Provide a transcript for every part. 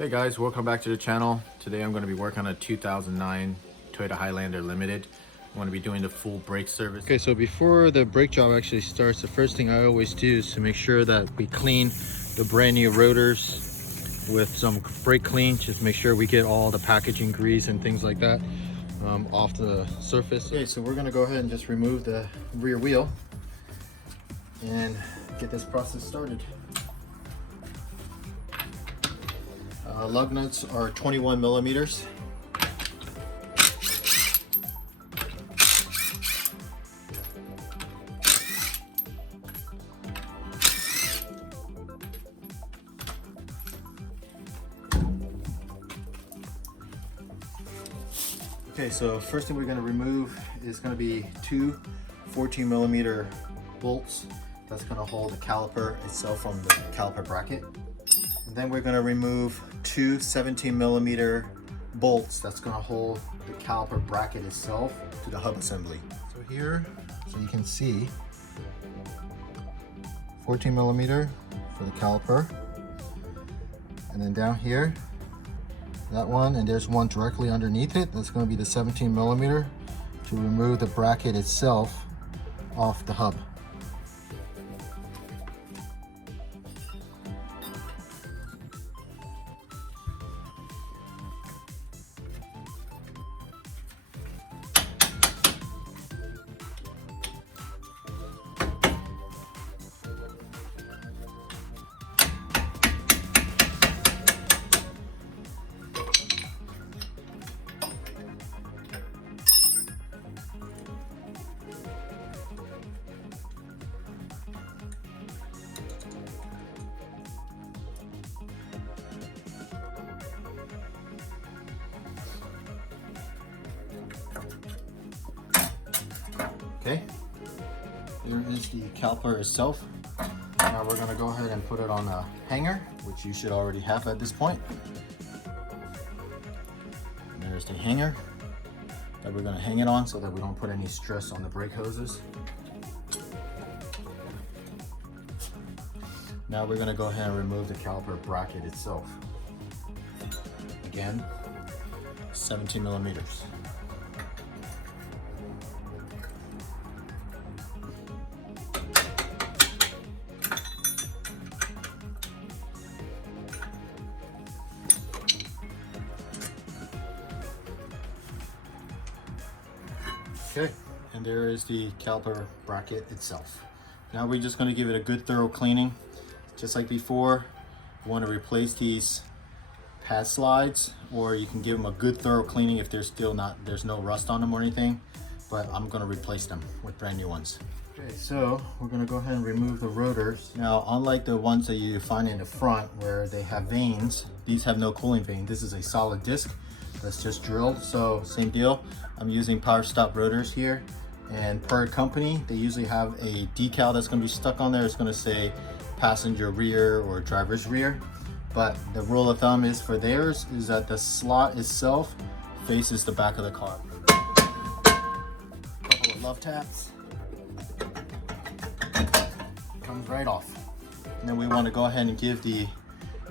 Hey guys, welcome back to the channel. Today I'm going to be working on a 2009 Toyota Highlander Limited. I'm going to be doing the full brake service. Okay, so before the brake job actually starts, the first thing I always do is to make sure that we clean the brand new rotors with some brake clean. Just make sure we get all the packaging grease and things like that off the surface. Okay, so we're going to go ahead and just remove the rear wheel and get this process started. Lug nuts are 21 millimeters. Okay, so first thing we're going to remove is going to be two 14 millimeter bolts. That's going to hold the caliper itself from the caliper bracket. And then we're going to remove two 17 millimeter bolts that's going to hold the caliper bracket itself to the hub assembly. So here, so you can see 14 millimeter for the caliper, and then down here, that one, and there's one directly underneath it. That's going to be the 17 millimeter to remove the bracket itself off the hub. Okay, here is the caliper itself. Now we're going to go ahead and put it on a hanger, which you should already have at this point. And there's the hanger that we're going to hang it on so that we don't put any stress on the brake hoses. Now we're going to go ahead and remove the caliper bracket itself. Again, 17 millimeters. Okay, and there is the caliper bracket itself. Now we're just going to give it a good thorough cleaning. Just like before, you want to replace these pad slides, or you can give them a good thorough cleaning if there's no rust on them or anything, but I'm going to replace them with brand new ones. Okay, so we're going to go ahead and remove the rotors. Now, unlike the ones that you find in the front where they have vanes, these have no cooling vane. This is a solid disc that's just drilled, so same deal. I'm using power stop rotors here, and per company they usually have a decal that's going to be stuck on there. It's going to say passenger rear or driver's rear, but the rule of thumb is for theirs is that the slot itself faces the back of the car. Couple of love taps, comes right off. And then we want to go ahead and give the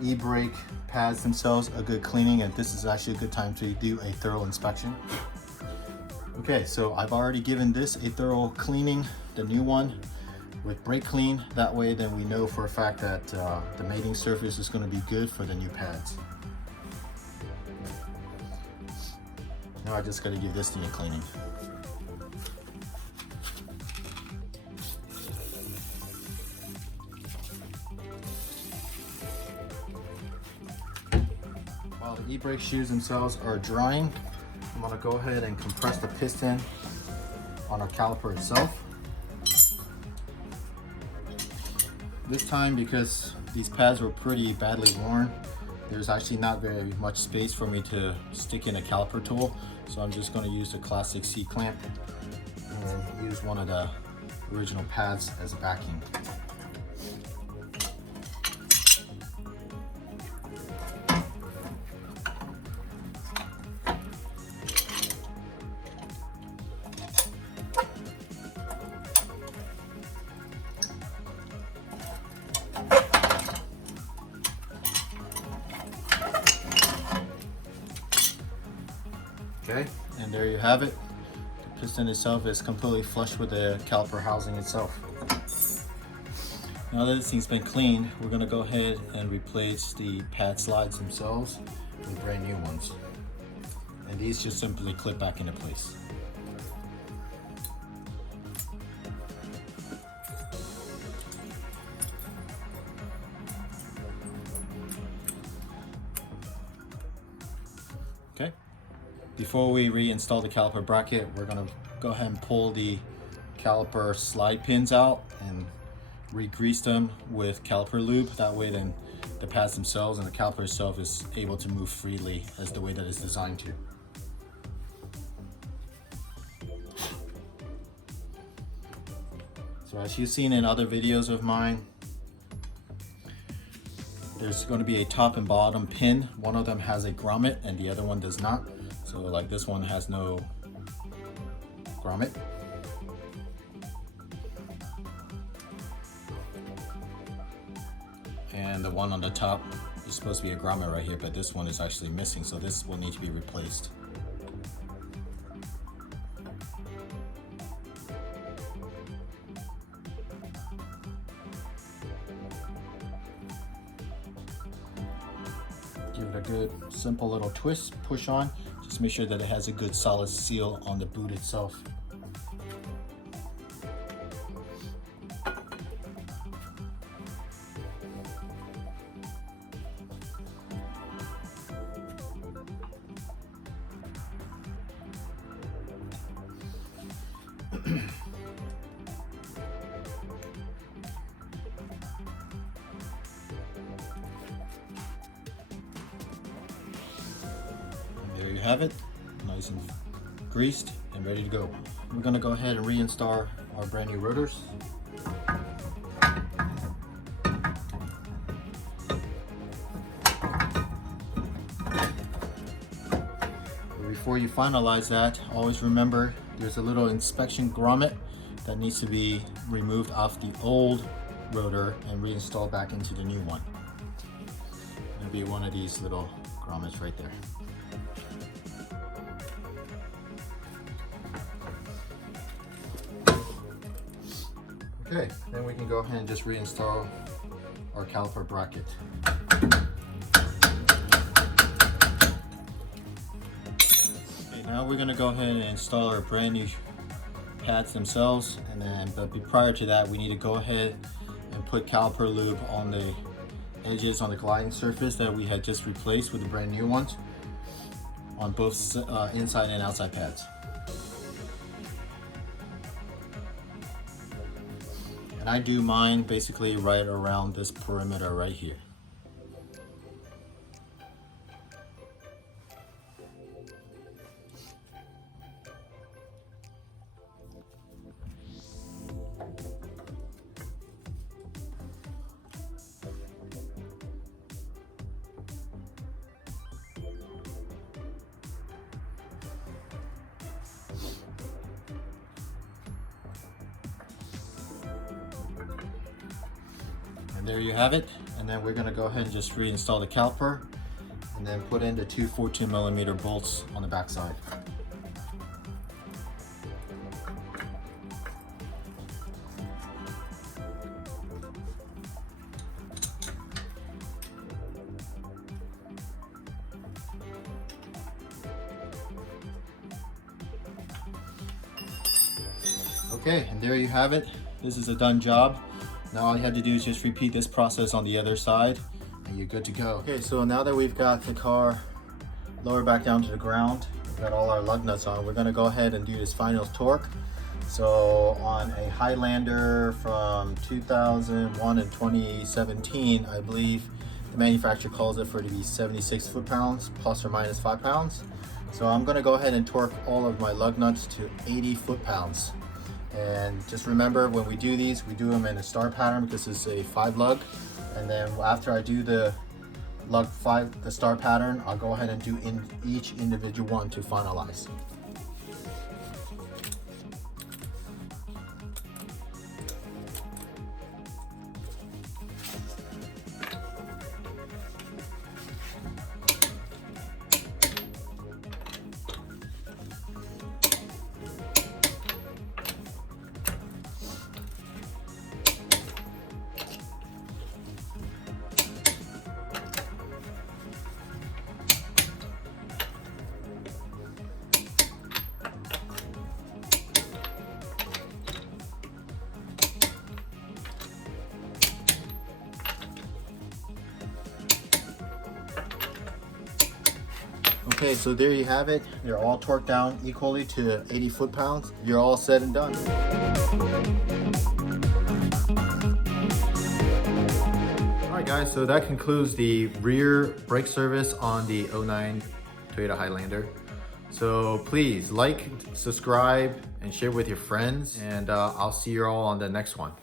e-brake pads themselves a good cleaning, and this is actually a good time to do a thorough inspection. Okay, so I've already given this a thorough cleaning, the new one, with brake clean. That way then we know for a fact that the mating surface is going to be good for the new pads. Now I just got to give this thing a cleaning. While the e-brake shoes themselves are drying, I'm going to go ahead and compress the piston on our caliper itself. This time, because these pads were pretty badly worn, there's actually not very much space for me to stick in a caliper tool, so I'm just going to use the classic C-clamp and use one of the original pads as a backing. Okay, and there you have it. The piston itself is completely flush with the caliper housing itself. Now that this thing's been cleaned, we're gonna go ahead and replace the pad slides themselves with brand new ones. And these just simply clip back into place. Okay. Before we reinstall the caliper bracket, we're gonna go ahead and pull the caliper slide pins out and re-grease them with caliper lube. That way then the pads themselves and the caliper itself is able to move freely as the way that it's designed to. So as you've seen in other videos of mine, there's going to be a top and bottom pin. One of them has a grommet and the other one does not. So like this one has no grommet. And the one on the top is supposed to be a grommet right here, but this one is actually missing, so this will need to be replaced. Give it a good simple little twist, push on. Just make sure that it has a good solid seal on the boot itself. There you have it, nice and greased and ready to go. We're going to go ahead and reinstall our brand new rotors. Before you finalize that, always remember there's a little inspection grommet that needs to be removed off the old rotor and reinstalled back into the new one. It'll be one of these little grommets right there. Okay, then we can go ahead and just reinstall our caliper bracket. Okay, now we're going to go ahead and install our brand new pads themselves, and but prior to that, we need to go ahead and put caliper lube on the edges on the gliding surface that we had just replaced with the brand new ones on both inside and outside pads. And I do mine basically right around this perimeter right here. And there you have it. And then we're going to go ahead and just reinstall the caliper and then put in the two 14mm bolts on the back side. Okay, and there you have it. This is a done job. Now all you have to do is just repeat this process on the other side and you're good to go. Okay, so now that we've got the car lowered back down to the ground, we've got all our lug nuts on, we're gonna go ahead and do this final torque. So on a Highlander from 2001 and 2017, I believe the manufacturer calls it for it to be 76 foot-pounds, plus or minus 5 pounds. So I'm gonna go ahead and torque all of my lug nuts to 80 foot-pounds. And just remember, when we do these, we do them in a star pattern because it's a 5 lug. And then after I do the lug 5, the star pattern, I'll go ahead and do in each individual one to finalize. Okay, so there you have it. They're all torqued down equally to 80 foot-pounds. You're all said and done. All right, guys, so that concludes the rear brake service on the 09 Toyota Highlander. So please like, subscribe, and share with your friends, and I'll see you all on the next one.